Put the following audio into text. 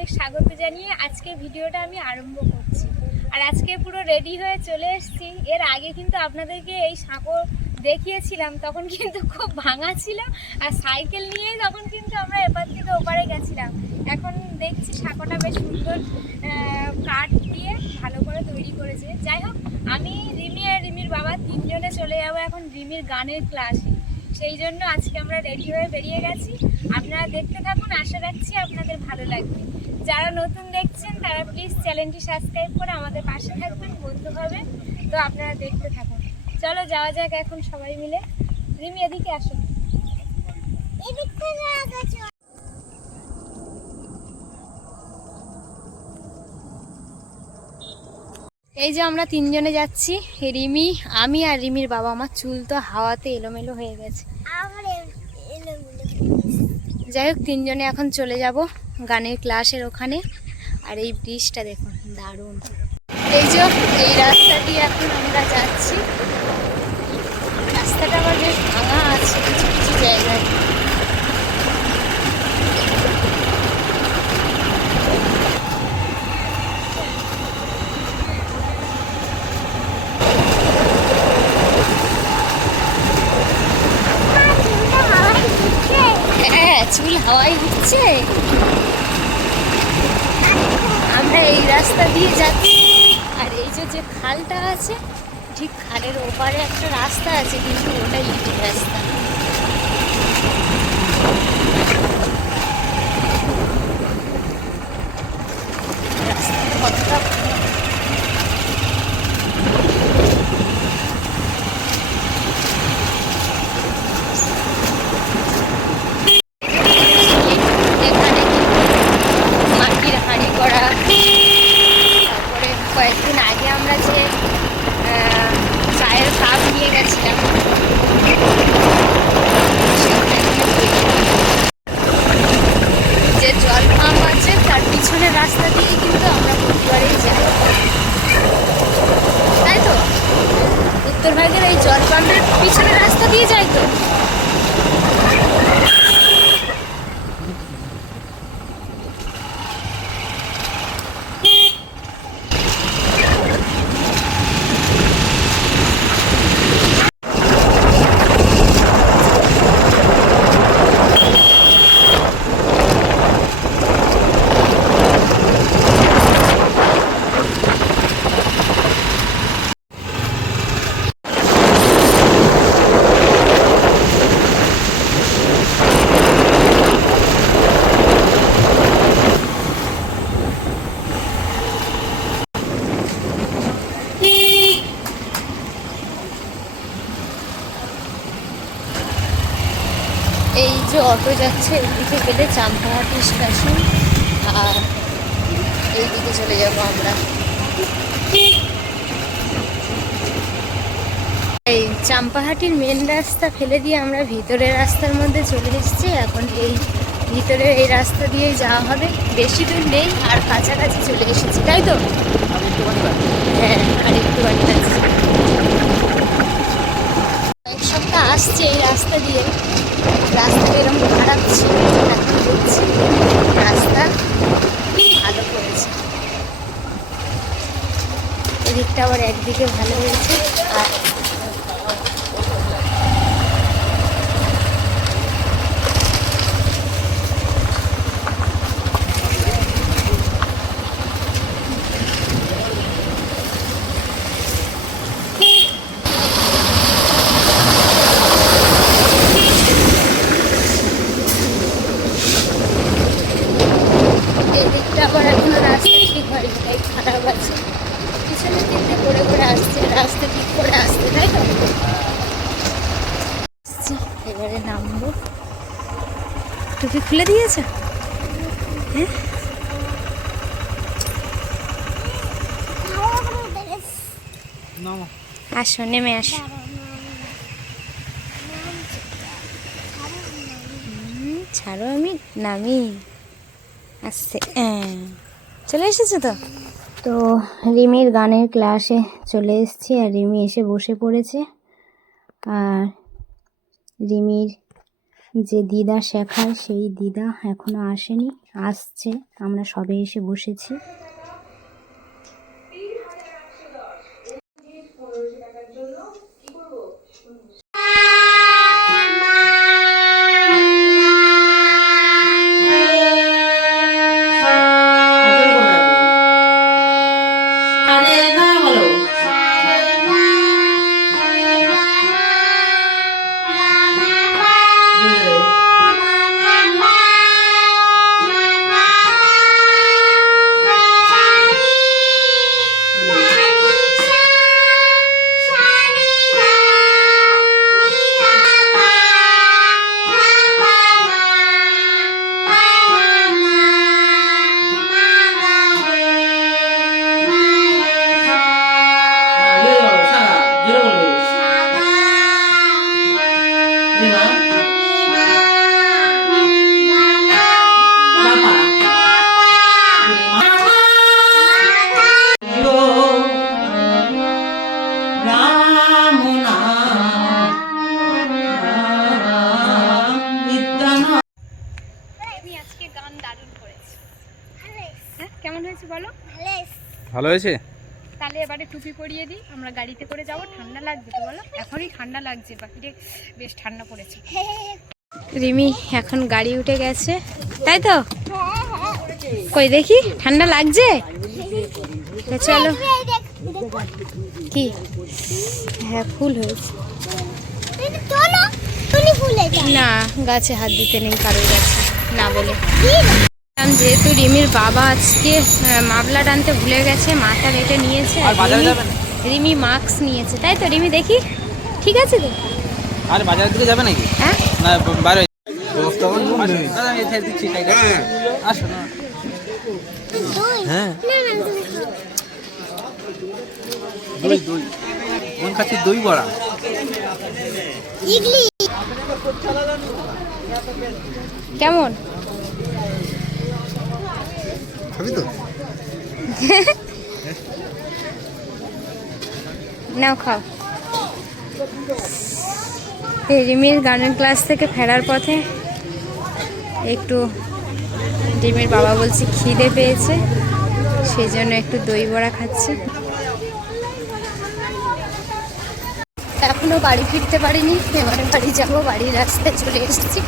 অনেক স্বাগত জানিয়ে আজকে ভিডিওটা আমি আরম্ভ করছি। আর আজকে পুরো রেডি হয়ে চলে এসেছি। এর আগে কিন্তু আপনাদেরকে এই সাঁকো দেখিয়েছিলাম, তখন কিন্তু খুব ভাঙা ছিল। আর সাইকেল নিয়েই তখন কিন্তু আমরা এপার থেকে ওপারে গেছিলাম। এখন দেখছি সাঁকোটা বেশ সুন্দর কাঠ দিয়ে ভালো করে তৈরি করেছে। যাই হোক, আমি রিমি আর রিমির বাবা তিনজনে চলে যাব এখন রিমির গানের ক্লাসে সেই জন্য আজকে আমরা রেডি হয়ে বেরিয়ে গেছি। আপনারা দেখতে থাকুন, আশা রাখছি আপনাদের ভালো লাগবে। যারা নতুন দেখছেন তারা প্লিজ চ্যানেলটি সাবস্ক্রাইব করে আমাদের পাশে থাকবেন বন্ধু হবেন। তো আপনারা দেখতে থাকুন। চলো যাওয়া যাক এখন সবাই মিলে। রিমি এদিকে আসুন এই যে আমরা তিনজনে যাচ্ছি রিমি আমি আর রিমির বাবা আমার চুল তো হাওয়াতে এলোমেলো হয়ে গেছে। যাই হোক তিনজনে এখন চলে যাব। গানের ক্লাসের ওখানে। আর এই ব্রিজটা দেখুন, দারুণ। এই যে, এই রাস্তা দিয়ে এখন আমরা যাচ্ছি। রাস্তাটা আবার বেশ ভাঙা আছে, কিছু কিছু জায়গায় হ্যাঁ চুল হাওয়ায় উঠছে আমরা এই রাস্তা দিয়ে যাচ্ছি। আর এই যে যে খালটা আছে, ঠিক খালের ওপারে একটা রাস্তা আছে, কিন্তু ওটা ইটের রাস্তা। রাস্তা কতটা এখানে মাটির হাঁড়ি করা তারপরে কয়েকদিন আগে আমরা যে চায়ের কাপ নিয়ে গেছিলাম। যে জল পাম্প আছে, তার পিছনের রাস্তা দিয়ে কিন্তু আমরা প্রতিবারেই যাই তাই তো উত্তর ভাগের এই জল পাম্পের পিছনের রাস্তা দিয়ে যাই তো এই যে অটো যাচ্ছে এইদিকে গেলে চাম্পাহাটি স্টেশন আর এইদিকে চলে যাব আমরা। এই চাম্পাহাটির মেন রাস্তা ফেলে দিয়ে আমরা ভিতরের রাস্তার মধ্যে চলে এসেছি। এখন এই ভিতরের এই রাস্তা দিয়েই যাওয়া হবে। বেশি দূর নেই আর কাছাকাছি চলে এসেছি তাই তো? হ্যাঁ আর একটু বাড়ি আছে আসছে এই রাস্তা দিয়ে। রাস্তা এরকম খারাপ ছিল দেখছি রাস্তা ভালো করেছে। এদিকটা আবার একদিকে ভালো হয়েছে, আর এদিকটা আবার এখনও রাস্তা ঠিক হয়নি তাই খারাপ আছে দিক দিয়ে করে করে আসছে রাস্তা ঠিক করে আসছে তাই তো এবারে নামবো টুপি খুলে দিয়েছে হ্যাঁ? আসো, নেমে আসো। ছাড়ো, আমি নামি। আসছে হ্যাঁ। চলে এসেছ তো? তো রিমির গানের ক্লাসে চলে এসেছি আর রিমি এসে বসে পড়েছে। আর রিমির যে দিদা শেখায়, সেই দিদা এখনও আসেনি, আসছে। আমরা সবে এসে বসেছি। ভালো হয়েছে? তাহলে এবারে টুপি পরিয়ে দিই, আমরা গাড়িতে করে যাব, ঠান্ডা লাগবে তো বলো? এখনই ঠান্ডা লাগছে বাকিরে বেশ ঠান্ডা পড়েছে। রিমি, এখন গাড়ি উঠে গেছে। তাই তো? কই দেখি, ঠান্ডা লাগছে? চলো। কি? হ্যাঁ ফুল হয়েছে। না, গাছে হাত দিতে নেই কারোর গাছে না বলে। যেহেতু রিমির বাবা আজকে মামলা টানতে ভুলে গেছে মাথা বেটে নিয়েছে আর রিমি-? মাস্ক নিয়েছে তাই তো রিমি দেখি? ঠিক আছে তো? আর বাজারের দিকে যাবে নাকি? হ্যাঁ? না বাইরে হ্যাঁ দই দই দই বড়া কেমন? খাবি তো? নাও খাও। রিমির গানের ক্লাস থেকে ফেরার পথে একটু রিমির বাবা বলছে খিদে পেয়েছে সেই জন্য একটু দই বড়া খাচ্ছে। এখনও বাড়ি ফিরতে পারিনি, এবারে বাড়ি যাব, বাড়ির রাস্তায় চলে এসেছি।